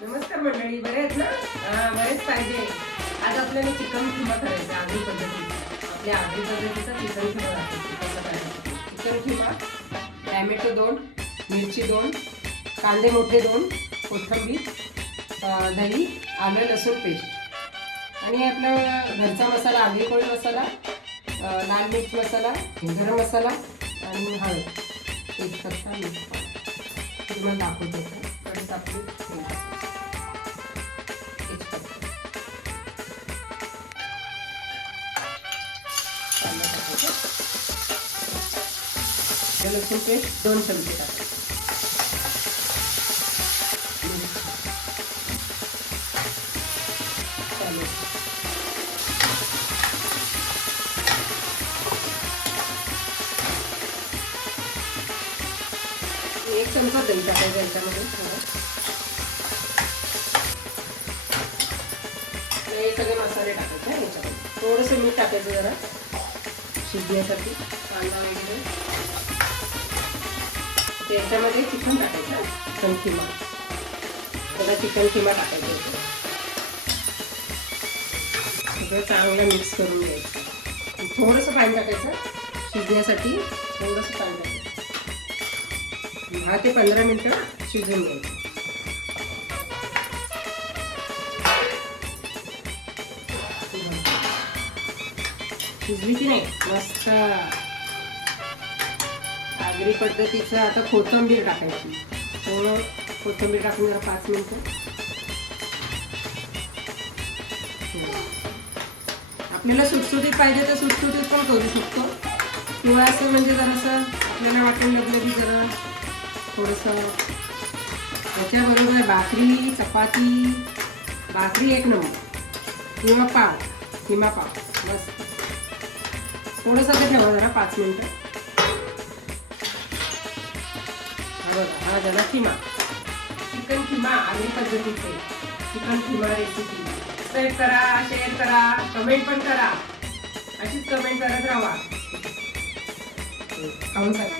नमस्कार मंडळी, बरे आहेत ना? बरेच पाहिजे. आज आपल्याला चिकन किमा करायचं आगरी पद्धतीचा. आपल्या आगरी पद्धतीचा चिकन किमा कसं करायचं. चिकन किमा, टॅमॅटो 2, मिरची 2, कांदे मोठे 2, कोथिंबीर, दही, आलं लसूण पेस्ट आणि आपला घरचा मसाला, आगरी कोळी मसाला, लाल मिर्च मसाला, गरम मसाला आणि हळद एक कच्चा मीठ. तुम्हाला दाखवतो परत आपली लसूण पेस्ट 2 चमचे टाकायचे. एक चमचा दही टाकायचं याच्यामध्ये. हे सगळे मसाले टाकायचे याच्यामध्ये. थोडंसं मीठ टाकायचं जरा शिजण्यासाठी. कांदा वगैरे याच्यामध्ये चिकन टाकायचं. चिकन किमा, थोडा चिकन किमा टाकायचं. सगळं चांगलं मिक्स करून घ्यायचं. थोडंसं पाणी टाकायचं शिजण्यासाठी. थोडंसं पाणी टाकायचं. 10 ते 15 मिनिटं शिजून घ्यायचं. शिजली की नाही मस्त. आगरी पद्धतीचं आता कोथिंबीर टाकायची. थोडं कोथिंबीर टाकून जरा 5 मिनिटं. आपल्याला सुटसुटीत पाहिजे तर सुटसुटीत पण करू शकतो, किंवा असं म्हणजे जरासं आपल्याला वाटून लागलं की जरा थोडंसं त्याच्याबरोबर भाकरी, चपाती, भाकरी एक नंबर, किंवा पाव, किमा पाव मस्त. थोडंसं ते ठेवा जरा 5 मिनिटं. हा बघा, हा झाला किमा. चिकन किमा आगरी पद्धतीचे चिकन किमा रेसिपी. सबस्क्राईब करा, शेअर करा, कमेंट पण करा. अशीच कमेंट करत राहा. खाऊन सांगा.